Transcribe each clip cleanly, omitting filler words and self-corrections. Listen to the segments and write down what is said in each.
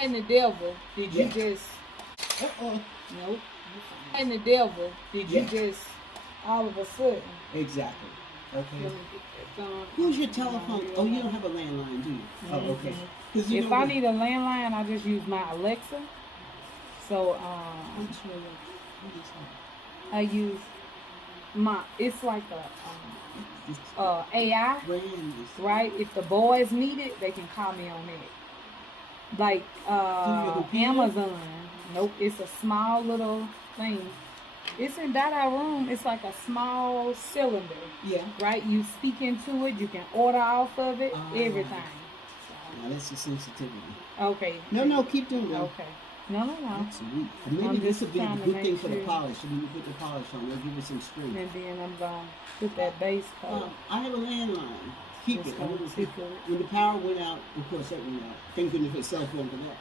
And the devil, did you just... Nope. And the devil, did you just all of a sudden... Exactly. Okay. Who's your telephone? Oh, you don't have a landline, do you? Oh, okay. If I need a landline, I just use my Alexa. So, I use my, it's like a AI, right? If the boys need it, they can call me on it. Like Amazon. Nope, it's a small little thing. It's in that room. It's like a small cylinder. Yeah. Right? You speak into it. You can order off of it. Everything. Now that's the sensitivity. Okay. No, keep doing that. Okay. No. That's sweet. Maybe this would be a good thing for the polish. When you put the polish on, they'll give it some strength. And then I'm going to put that base coat. I have a landline. Keep it. When the power went out, of course that went out. Thank goodness for cell phone for that.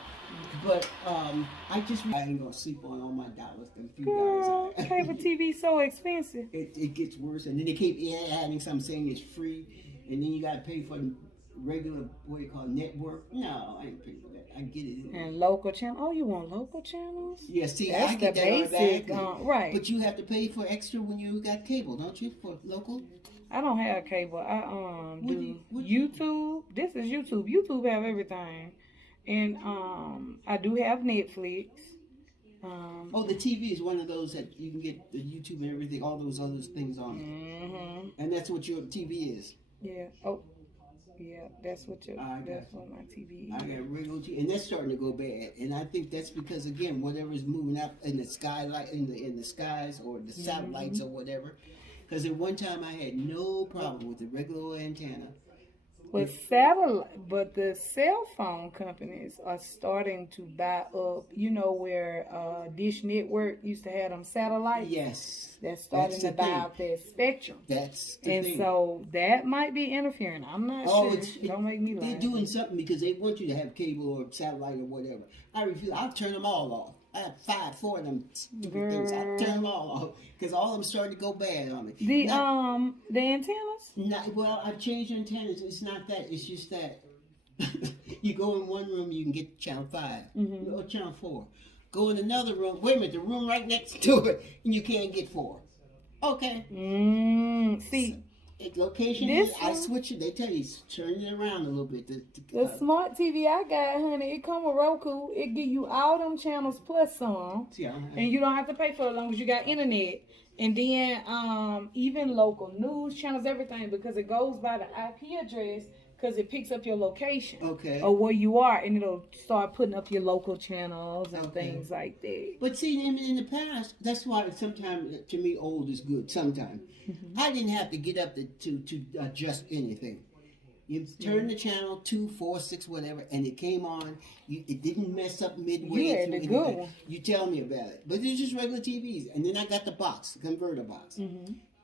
But I ain't gonna sleep on all my dollars. Girl, cable TV so expensive. It gets worse, and then they keep adding something saying it's free, and then you gotta pay for the regular what you call network. No, I ain't paying for that. I get it. And local channel. Oh, you want local channels? Yeah, see, that's I get the that basic, right? But you have to pay for extra when you got cable, don't you? For local. I don't have cable. I do YouTube. This is YouTube. YouTube have everything. And I do have Netflix. The TV is one of those that you can get the YouTube and everything, all those other things on it. And that's what your TV is. Yeah. Oh, yeah. That's what what my TV is. I got regular TV, and that's starting to go bad. And I think that's because again, whatever is moving up in the skylight, in the skies, or the satellites or whatever. Because at one time I had no problem with the regular antenna. But the cell phone companies are starting to buy up. You know where Dish Network used to have them satellites? Yes. They're starting to buy up their spectrum. That's the thing. So that might be interfering. I'm not sure. Don't make me lie. They're doing something because they want you to have cable or satellite or whatever. I refuse. I'll turn them all off. I have 4 of them stupid things. I'll turn them all off because all of them starting to go bad on me. The antennas? Well, I've changed antennas. It's not that. It's just that you go in one room, you can get channel 5 or channel 4. Go in another room. Wait a minute, the room right next to it, and you can't get 4. Okay. See. Location, I switch it. They tell you turn it around a little bit. The smart TV I got, honey, it come with Roku. It give you all them channels plus some, and you don't have to pay for it as long as you got internet. And then even local news channels, everything, because it goes by the IP address. Because it picks up your location, or where you are, and it'll start putting up your local channels and things like that. But see, in the past, that's why sometimes, to me, old is good. Sometimes I didn't have to get up to adjust anything. You turn the channel 2, 4, 6, whatever, and it came on. It didn't mess up midway through anything. You tell me about it. But it's just regular TVs, and then I got the box, the converter box.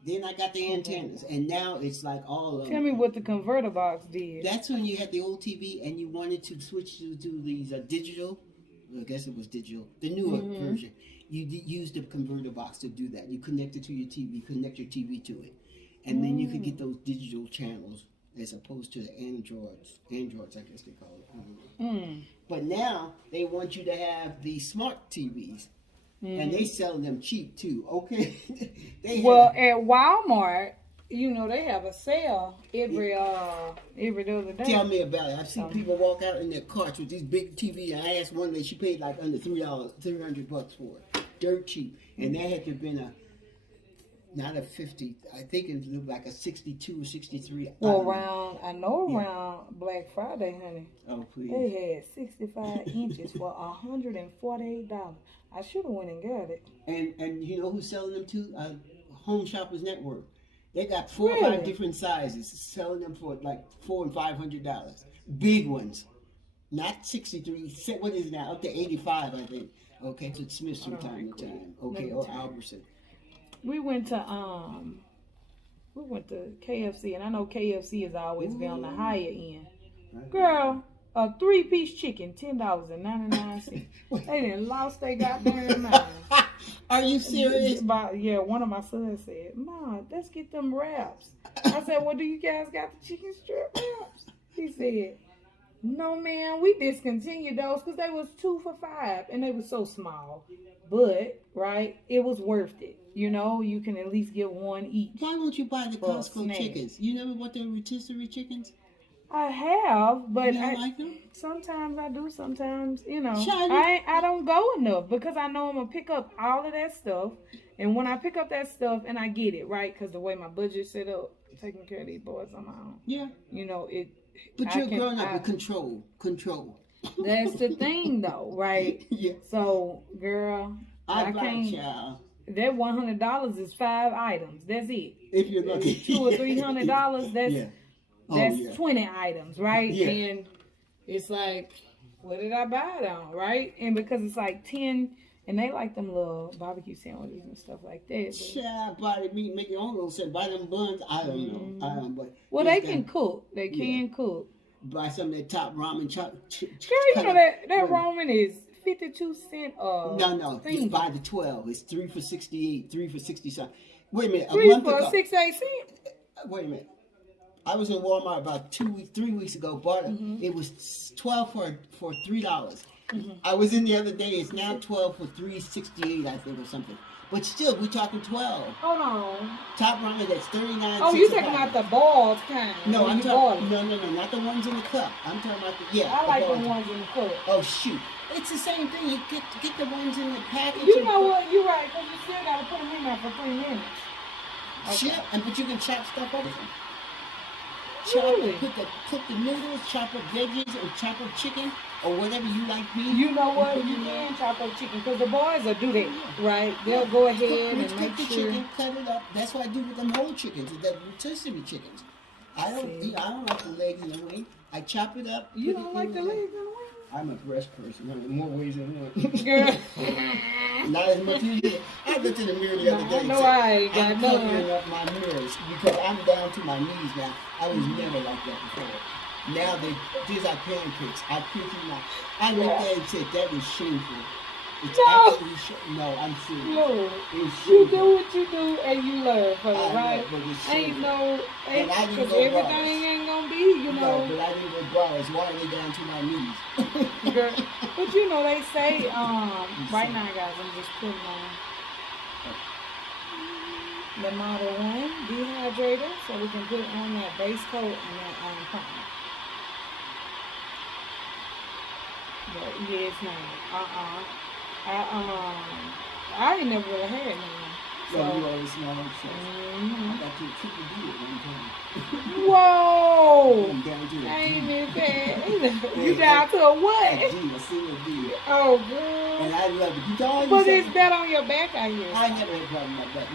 Then I got the antennas, and now it's like all of them. Tell me what the converter box did. That's when you had the old TV and you wanted to switch to these digital. I guess it was digital, the newer version. You use the converter box to do that. You connect it to your TV, connect your TV to it, and then you could get those digital channels as opposed to the Androids, I guess they call it. But now they want you to have the smart TVs. And they sell them cheap too, okay? At Walmart, they have a sale every other day. Tell me about it. I've seen people walk out in their carts with these big TV. And I asked one lady, she paid like under $300 for it. Dirt cheap. And that had to have been not a 50, I think it was like a 62 or 63. Around Black Friday, honey. Oh, please. They had 65 inches for $148. I should have went and got it. And you know who's selling them to? Home Shoppers Network. They got 4 or 5 different sizes, selling them for like $400 and $500. Big ones. Not 63, what is it now? Up to 85, I think. Okay, to Smith's from time to time. Okay, or Albertson. We went to KFC, and I know KFC has always been on the higher end. Girl, a 3-piece chicken, $10.99. They done lost their goddamn mind. Are you serious? One of my sons said, "Mom, let's get them wraps." I said, "Well, do you guys got the chicken strip wraps?" He said, No, man, we discontinued those because they was 2 for $5 and they were so small. But, right, it was worth it. You know, you can at least get one each. Why don't you buy the Costco chickens? You never bought the rotisserie chickens? I have, but you don't like them? Sometimes I do. Sometimes, you know, China. I don't go enough because I know I'm gonna pick up all of that stuff. And when I pick up that stuff, and I get it right, because the way my budget's set up, taking care of these boys on my own. Yeah. You know it. But you're growing up with control. That's the thing, though, right? Yeah. So, girl, I can't. Child. That $100 is 5 items. That's it. If you're lucky. $200 or $300. That's. Yeah. That's 20 items, right? Yeah. And it's like, what did I buy it on, right? And because it's like 10, and they like them little barbecue sandwiches and stuff like that. Child, buy the meat, make your own little set. Buy them buns. I don't know. I don't know. But well, they can cook. They can cook. Buy some of that top ramen. Girl, you know that ramen is 52 cents. No. Just buy the 12. It's 3 for 68. 3 for 60 cents. Wait a minute. 3 for 68 cents. Wait a minute. I was in Walmart about 3 weeks ago. Bought it. It was 12 for $3. I was in the other day. It's now 12 for $3.68, I think, or something. But still, we're talking 12. Hold on. Top ramen, that's 39. Oh, you talking about the boiled kind? No, I'm talking. No, not the ones in the cup. I'm talking about I like the ones in the cup. Oh shoot, it's the same thing. You get the ones in the package. You know what? You're right, because you still gotta put them in there for 3 minutes. Okay. But you can chop stuff over them. Really? Put the noodles, chop up veggies, or chop up chicken, or whatever you like beef. You know what? You can chop up chicken, because the boys will do that, right? They'll go ahead and make the chicken, cut it up. That's what I do with them whole chickens, the rotisserie chickens. I don't like the legs and the wing. I chop it up. You don't like the legs and the wing? I'm a breast person. In more ways than one. Girl. Not as much as you. I looked in the mirror the other day. No, I ain't got I'm covering up my mirrors because I'm down to my knees now. I was never like that before. Now these are pancakes. I kid you not. I looked at it and said that is shameful. It's absolutely shameful. No, I'm serious. No, it's you do what you do and you learn from it, right? Ain't because everything ain't gonna be, you know. No, but I didn't go bras. Why are they down to my knees? Girl, but you know they say, right now, guys, I'm just putting on the Model 1 dehydrator so we can put on that base coat and that primer. But yeah, it's not. I ain't never really had none. So you always smell like sex. I got you a triple D at one time. Whoa! I'm down to I ain't been bad. You down to a what? A single D. Oh, girl. And I love it. But it's that on your back, I hear. I never had a problem like that.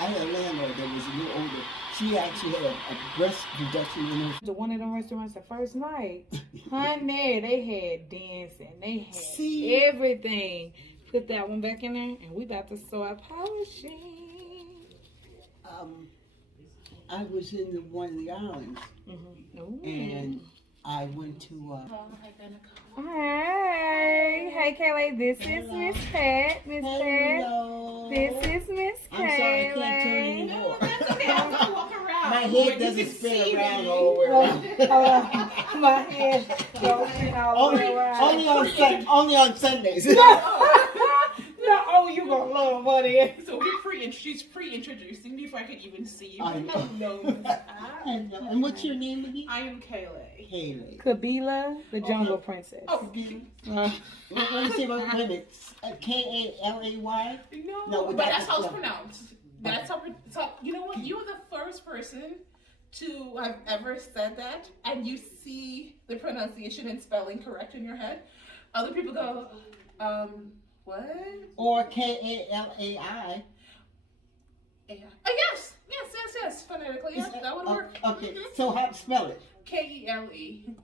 I had a landlord that was a little older. She actually had a breast reduction in her. One of them restaurants the first night, honey, they had dancing. They had everything. Put that one back in there, and we about to start polishing. I was in one of the islands, and I went to. Hey, Kaylee. This is Miss Pat. Miss Pat. This is Miss Kaylee. I'm sorry, I can't turn anymore. My head doesn't spin around all the way around. My head don't spin all the way around. Only on Sundays. Oh, you gonna love money. So she's pre-introducing me before I can even see you. I know. And what's your name again? I am Kaylee. Kaylee. Kabila, the Jungle Princess. Oh, let me see what it's Kalay? No, but that's how it's pronounced. That's how. So you know what? You are the first person to have ever said that, and you see the pronunciation and spelling correct in your head. Other people go, what? Or Kalai. Yes. Phonetically, yes, that would work. Okay, so how to spell it? Kele.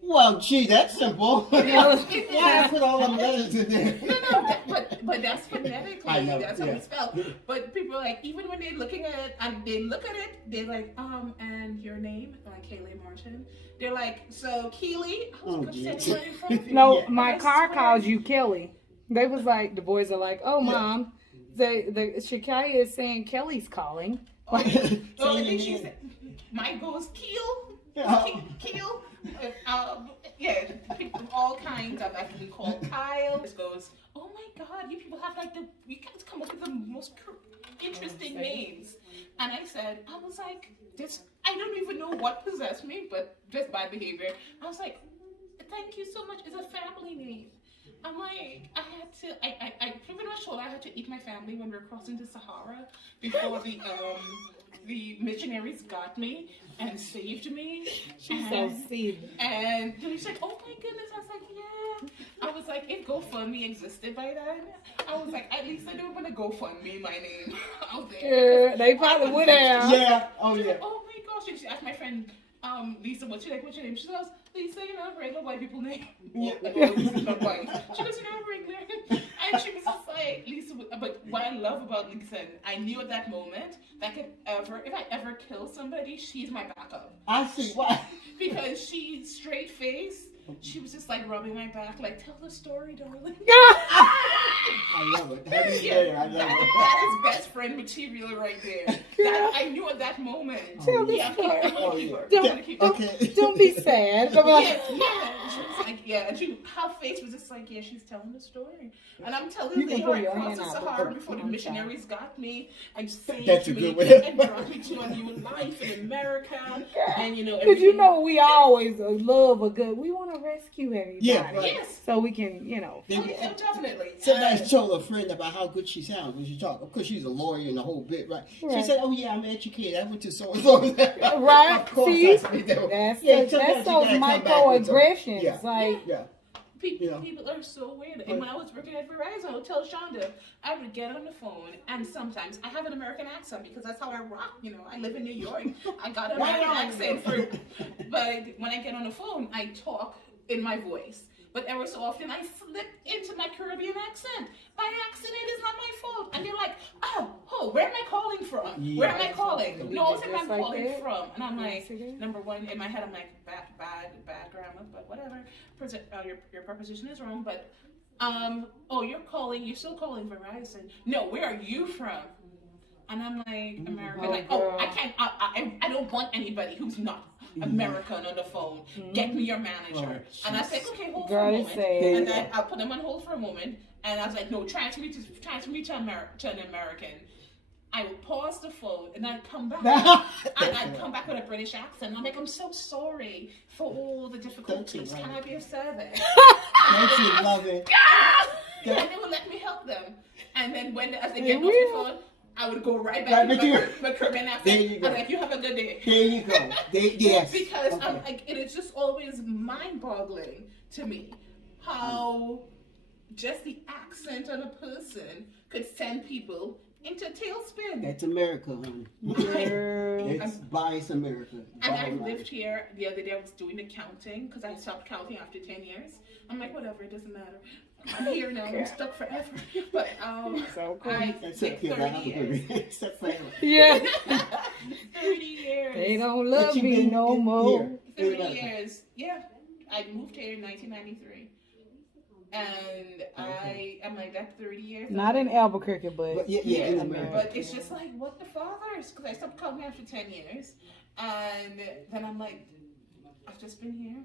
Well, gee, that's simple. Why I put all them letters in there? No, but that's phonetically. I know, that's how it's spelled. But people are like, even when they're looking at it, and they look at it, they're like, and your name? Like Kaylee Martin. They're like, so Keely? No, my car calls you Kelly. They was like, the boys are like, oh, Mom, the Shakaya is saying Kelly's calling. I think she said, mine goes Keel. Keel. Yeah, people, all kinds of that. We call Kyle. This goes, oh my God, you people have like you guys come up with the most interesting names. And I was like, this, I don't even know what possessed me, but just bad behavior. I was like, thank you so much. It's a family name. I'm like, I pretty much told I had to eat my family when we were crossing the Sahara before the missionaries got me and saved me. She's so silly. And she's like, oh my goodness. I was like, yeah. I was like, if GoFundMe existed by then, I was like, at least I don't want to GoFundMe my name out there. Yeah, they probably would have. Yeah. Oh She's yeah. like, oh my gosh. She asked my friend Lisa, what's your name? She goes, Lisa, regular white people name. Yeah. Lisa's not white. She goes, regular. And she was just like, Lisa, but what I love about Lisa, I knew at that moment that if I ever kill somebody, she's my backup. I see why. Because she's straight face. She was just like rubbing my back, like, tell the story, darling. I love it. I love it. That is best friend material right there. That I knew at that moment. Tell the story. Don't be sad. Yeah. She was like, yeah. And her face was just like, yeah, she's telling the story. And I'm telling you, I crossed the Sahara before the missionaries got me and saved me and brought me to a new life in America. And because we always love a good. We want to rescue everybody. Yeah, right. Yes. So we can, definitely. Somebody told a friend about how good she sounds when she talks. Of course, she's a lawyer and the whole bit, right? She said, "Oh yeah, I'm educated. I went to so and so." Right. Of course, see, that's those microaggressions. Yeah. Like, yeah. People are so weird. And when I was working at Verizon, I would tell Shonda, I would get on the phone, and sometimes I have an American accent because that's how I rock. I live in New York. I got an American accent but when I get on the phone, I talk in my voice. But ever so often, I slip into my Caribbean accent. By accident, it's not my fault. And they're like, oh, where am I calling from? Yeah. Where am I calling? No, it's where I'm like calling that. from. And I'm like, number one, in my head, I'm like, bad grammar, but whatever. Your preposition is wrong, but, you're still calling Verizon. No, where are you from? And I'm like, American. I can't, I don't want anybody who's not American on the phone. Get me your manager. And I said, okay, hold for a moment. And then I'll put them on hold for a moment. And I was like, no, transfer me to an American. I would pause the phone and I'd come back. And I'd come back with a British accent. I'm like, I'm so sorry for all the difficulties. Can I be of service? Don't you love it? And they would let me help them. And then as they get off the phone, I would go right back to my Caribbean accent. There you go. I'm like, you have a good day. There you go. Yes. Because I'm like, it is just always mind-boggling to me how just the accent of a person could send people into a tailspin. That's America, honey. It's bias America. And I've lived here. The other day I was doing the counting because I stopped counting after 10 years. I'm like, whatever, it doesn't matter. I'm here now. I'm stuck forever. But so cool. I take 30 years. Stuck forever. Yeah. 30 years. They don't love me no more. 30 years. Yeah. I moved here in 1993. And I'm like, that's 30 years. Not in Albuquerque, but in America. But it's just like, what the fathers? Because I stopped counting after 10 years. And then I'm like, I've just been here.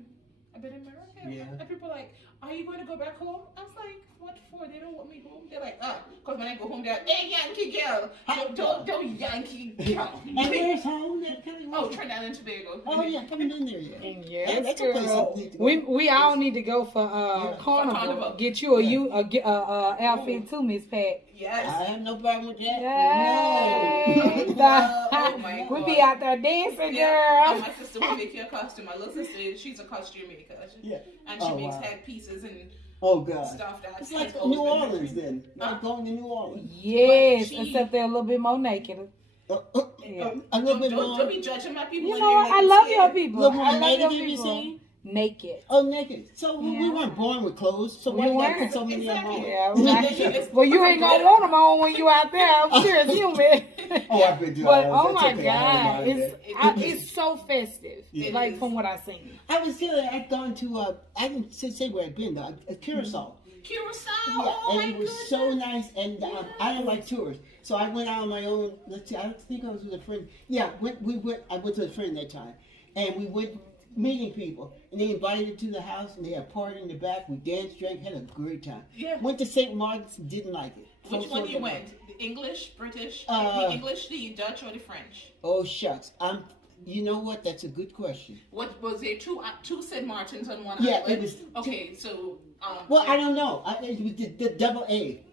I've been in America. Yeah. And people are like, are you going to go back home? I was like, what for? They don't want me home. They're like, because when I go home, they're like, hey, Yankee girl. Don't Yankee girl. And where's home? Trinidad and Tobago. Oh, yeah, coming in there, yeah. Yes, that's a place girl. I need to go. We all need to go for Carnival. Get you a outfit too, Miss Pat. Yes. I have no problem with that. Yay. No. Oh my God. We be out there dancing, Yeah. girl. And my sister will make you a costume. My little sister, she's a costume maker. Yeah. And she makes headpieces and stuff that it's like New Orleans then. Like going to New Orleans. Yes, except they're a little bit more naked. A little bit more. Don't be judging my people. You know what? I love your people. I love your people. Naked. Oh, naked. So we weren't born with clothes. So why you got to put so many of them on? Yeah, right. Well, you ain't gonna want them on when you out there. I'm serious, human. Oh, I bet you. But oh my God, it's so festive. Like from what I've seen. I was telling. I'd gone to. I didn't say where I'd been though. Curacao. Curacao. Yeah, Oh and it was so nice. And I don't like tours, so I went out on my own. Let's see. I think I was with a friend. Yeah, I went to a friend that time, and we went. meeting people, and they invited her to the house, and they had a party in the back. We danced, drank, had a great time. Yeah. Went to St. Martin's, didn't like it. Which one you went? The English, British, the English, the Dutch, or the French? Oh shucks, You know what? That's a good question. What was there? Two St. Martins on one Yeah, island? it was. Okay, so. Well, I don't know. It was the double A.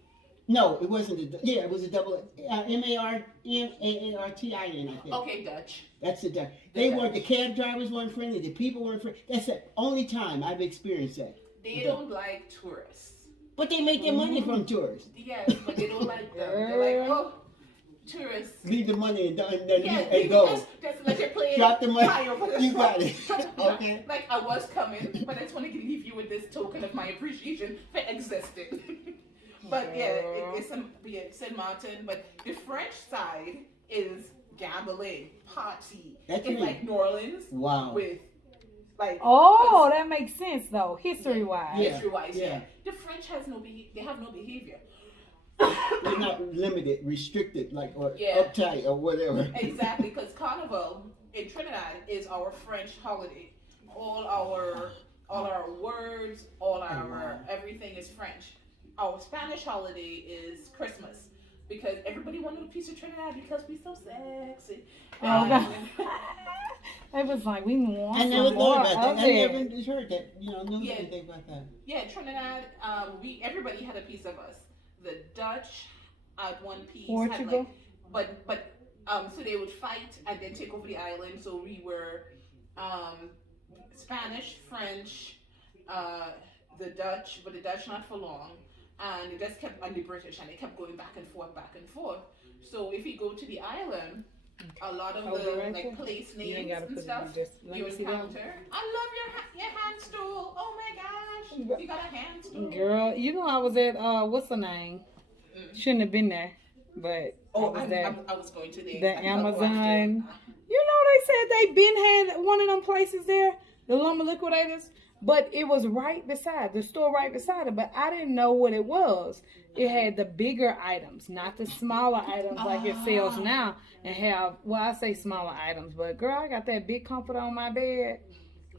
No, it wasn't. It was a double Martin. I think. Okay, Dutch. That's the Dutch. They weren't. The cab drivers weren't friendly. The people weren't friendly. That's the only time I've experienced that. They don't like tourists. But they make their money from tourists. Yes, but they don't like them. They're like, oh, tourists. Leave the money and Yeah, go. Just like you're playing. Drop the money. You got it. Okay. Like I was coming, but I just want to leave you with this token of my appreciation for existing. But yeah, it's Saint Martin. But the French side is gambling, party. It's like New Orleans. Wow. With like. Oh, that makes sense though, history-wise. Yeah. History-wise, yeah. The French has they have no behavior. They're not limited, restricted, like or uptight or whatever. Exactly, because Carnival in Trinidad is our French holiday. All our words, everything is French. Our Spanish holiday is Christmas because everybody wanted a piece of Trinidad because we're so sexy. It was like we want. I never some more thought about of that. I it. never heard that. Knew anything about that. Yeah, Trinidad. Everybody had a piece of us. The Dutch had one piece. Portugal. So they would fight and then take over the island. So we were Spanish, French, the Dutch, but the Dutch not for long. And it just kept, and the British, and it kept going back and forth. So if you go to the island, a lot of the place names and stuff you encounter. I love your hand stool. Oh my gosh, you got a hand stool. Girl, I was at what's the name? Shouldn't have been there, but I was going to the Amazon. They said they been had one of them places there, the lumber liquidators. But it was right beside the store, right beside it. But I didn't know what it was. It had the bigger items, not the smaller items like it sells now. And I say smaller items, but girl, I got that big comforter on my bed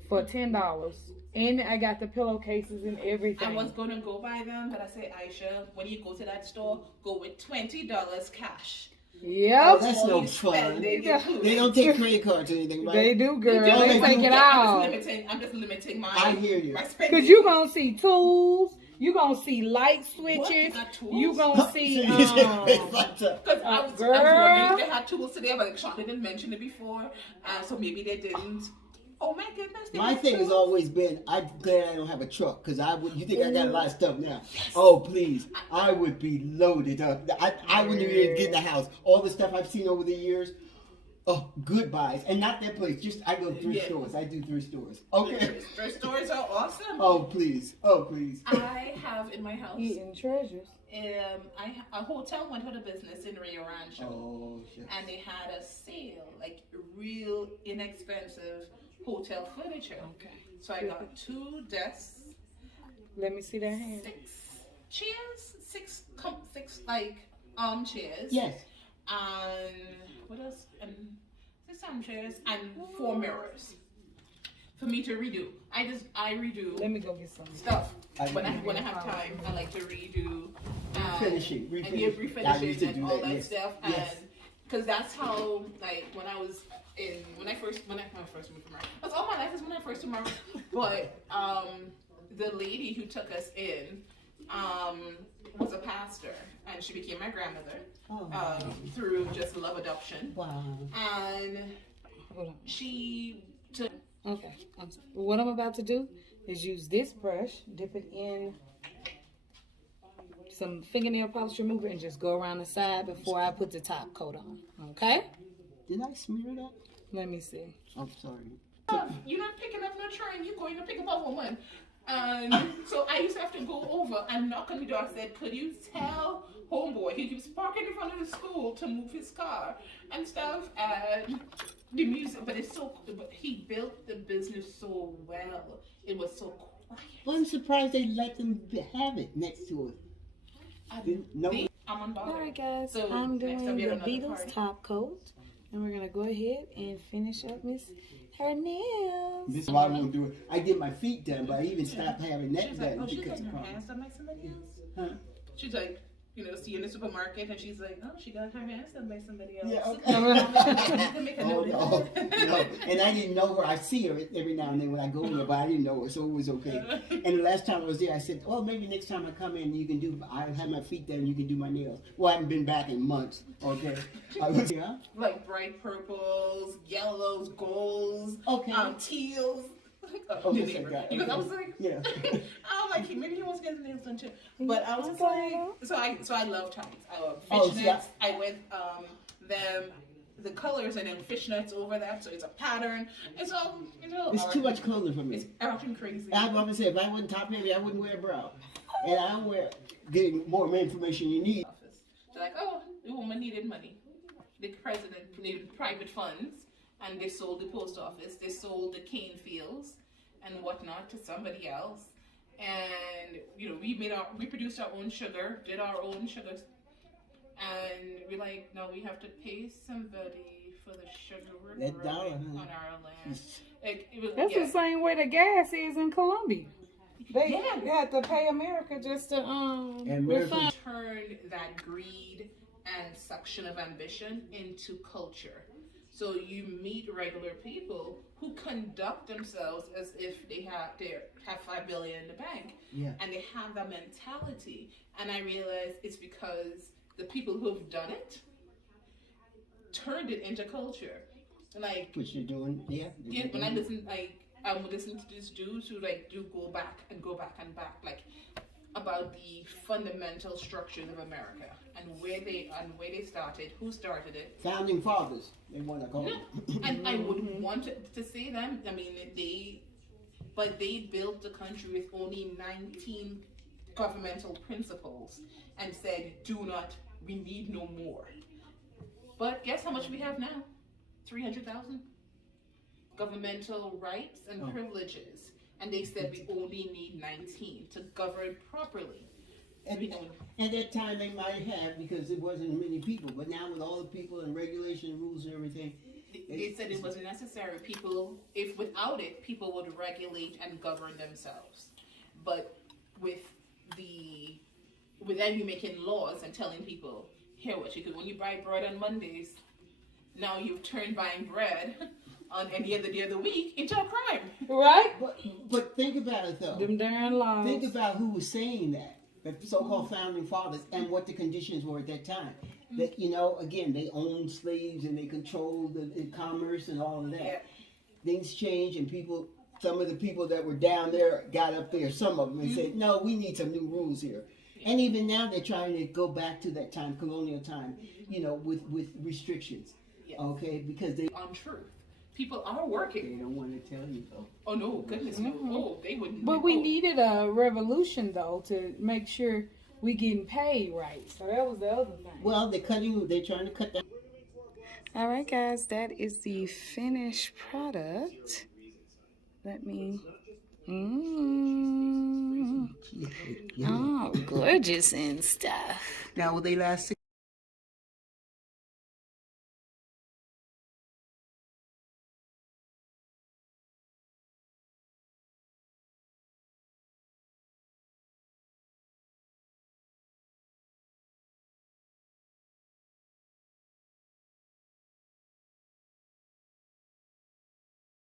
for $10, and I got the pillowcases and everything. I was gonna go buy them, but I say, Aisha, when you go to that store, go with $20 cash. Yep. That's no fun. They don't take credit cards or anything, right? They do, girl. They take it out. I'm just limiting my. I hear you. Because you're going to see tools. You're going to see light switches. You're going to see. Because I was wondering if they had tools today, but Sean didn't mention it before. So maybe they didn't. Oh my goodness. My thing has always been, I'm glad I don't have a truck, because you think I got a lot of stuff now. Yes. Oh, please. I would be loaded up. I wouldn't even get in the house. All the stuff I've seen over the years, goodbyes. And not that place. Just, I go thrift stores. I do thrift stores. Okay. Thrift stores are awesome. Oh, please. Oh, please. I have in my house. Eating treasures. A hotel went out of business in Rio Rancho. Oh, shit. And they had a sale, like real inexpensive hotel furniture. Okay. So I got 2 desks. Let me see that hand. 6 chairs, 6 like armchairs. Yes. And what else? And 6 armchairs and 4 mirrors for me to redo. I redo. Let me go get some stuff when I have time. I like to redo. Refinishing. Refinishing and all that stuff. And because that's how, like, when I first moved to Maryland. That's all my life is when I first moved to Maryland. But the lady who took us in was a pastor, and she became my grandmother through just love adoption. Wow. And she took. Okay. What I'm about to do is use this brush, dip it in some fingernail polish remover, and just go around the side before I put the top coat on. Okay? Did I smear that? Let me see. I'm sorry. You're not picking up no train. You're going to pick up a woman. So I used to have to go over and knock on the door. I said, could you tell homeboy he was parking in front of the school to move his car and stuff, and the music, but he built the business so well. It was so quiet. Well, I'm surprised they let them have it next to it. I'm on board. Alright guys, So I'm doing the next time Beatles top coat. And we're gonna go ahead and finish up her nails. This is why I won't do it. I get my feet done, but I even stopped having that She's done like, oh, she's because getting of her problems. hands done by somebody else? Huh? She's like, you know, see you in the supermarket, and she's like, oh, she got her hands done by somebody else. Yeah, You can make a Oh, note no, of that. no. And I didn't know her. I see her every now and then when I go there, but I didn't know her, so it was okay. And the last time I was there, I said, well, maybe next time I come in, you can do, I'll have my feet done, you can do my nails. Well, I haven't been back in months, okay? I was, yeah? Like bright purples, yellows, golds, Okay. teals. Oh, The yes, I neighbor. got it. Because I was like, Yeah. I'm like, maybe he wants to get his nails done too. But I was just Okay. like, so I love tights. I love Oh, fishnets. see, I went the colors and then fishnets over that, so it's a pattern. It's all, you know. It's too much clothing for It's me. acting crazy. I've always said, if I wasn't top heavy, I wouldn't wear a bra. And I don't wear, getting more information you need. Office. They're like, oh, the woman needed money. The president needed private funds, and they sold the post office. They sold the cane fields and whatnot to somebody else. And you know, we produced our own sugar, did our own sugar, and we're like, no, we have to pay somebody for the sugar we're That growing dollar, on huh? our land. Like, it was, That's yeah. the same way the gas is in Colombia. They Yeah. had to pay America just to And refund. Turn that greed and suction of ambition into culture. So you meet regular people who conduct themselves as if they have $5 billion in the bank, Yeah. and they have that mentality. And I realize it's because the people who have done it turned it into culture. Like, What you're doing, yeah. yeah, when I listen, like, I'm listening to this dude who like do go back and back, like about the fundamental structures of America and where they started, who started it. Founding fathers, they want to call Yeah. them. And I would want to say them. I mean, but they built the country with only 19 governmental principles and said, we need no more. But guess how much we have now? 300,000 governmental rights and privileges. And they said we only need 19 to govern properly. At that time they might have because it wasn't many people, but now with all the people and regulation rules and everything, They said it wasn't necessary. People, if without it, people would regulate and govern themselves. But with them, you making laws and telling people, here what you could, when you buy bread on Mondays, now you've turned buying bread on any other day of the week into a crime. Right? but think about it though. Them darn laws. Think about who was saying that. The so-called founding fathers and what the conditions were at that time. That, you know, again, they owned slaves and they controlled the commerce and all of that. Yeah. Things changed and some of the people that were down there got up there, some of them, and said, no, we need some new rules here. And even now they're trying to go back to that time, colonial time, you know, with restrictions. Yes. Okay, because they Untruth. People are working. don't want to tell you though. Oh no, goodness no. Oh, they wouldn't. But we oh. needed a revolution though to make sure we getting paid right. So that was the other thing. Well, they're trying to cut down. All right, guys, that is the finished product. Let me. Oh, gorgeous and stuff. Now, will they last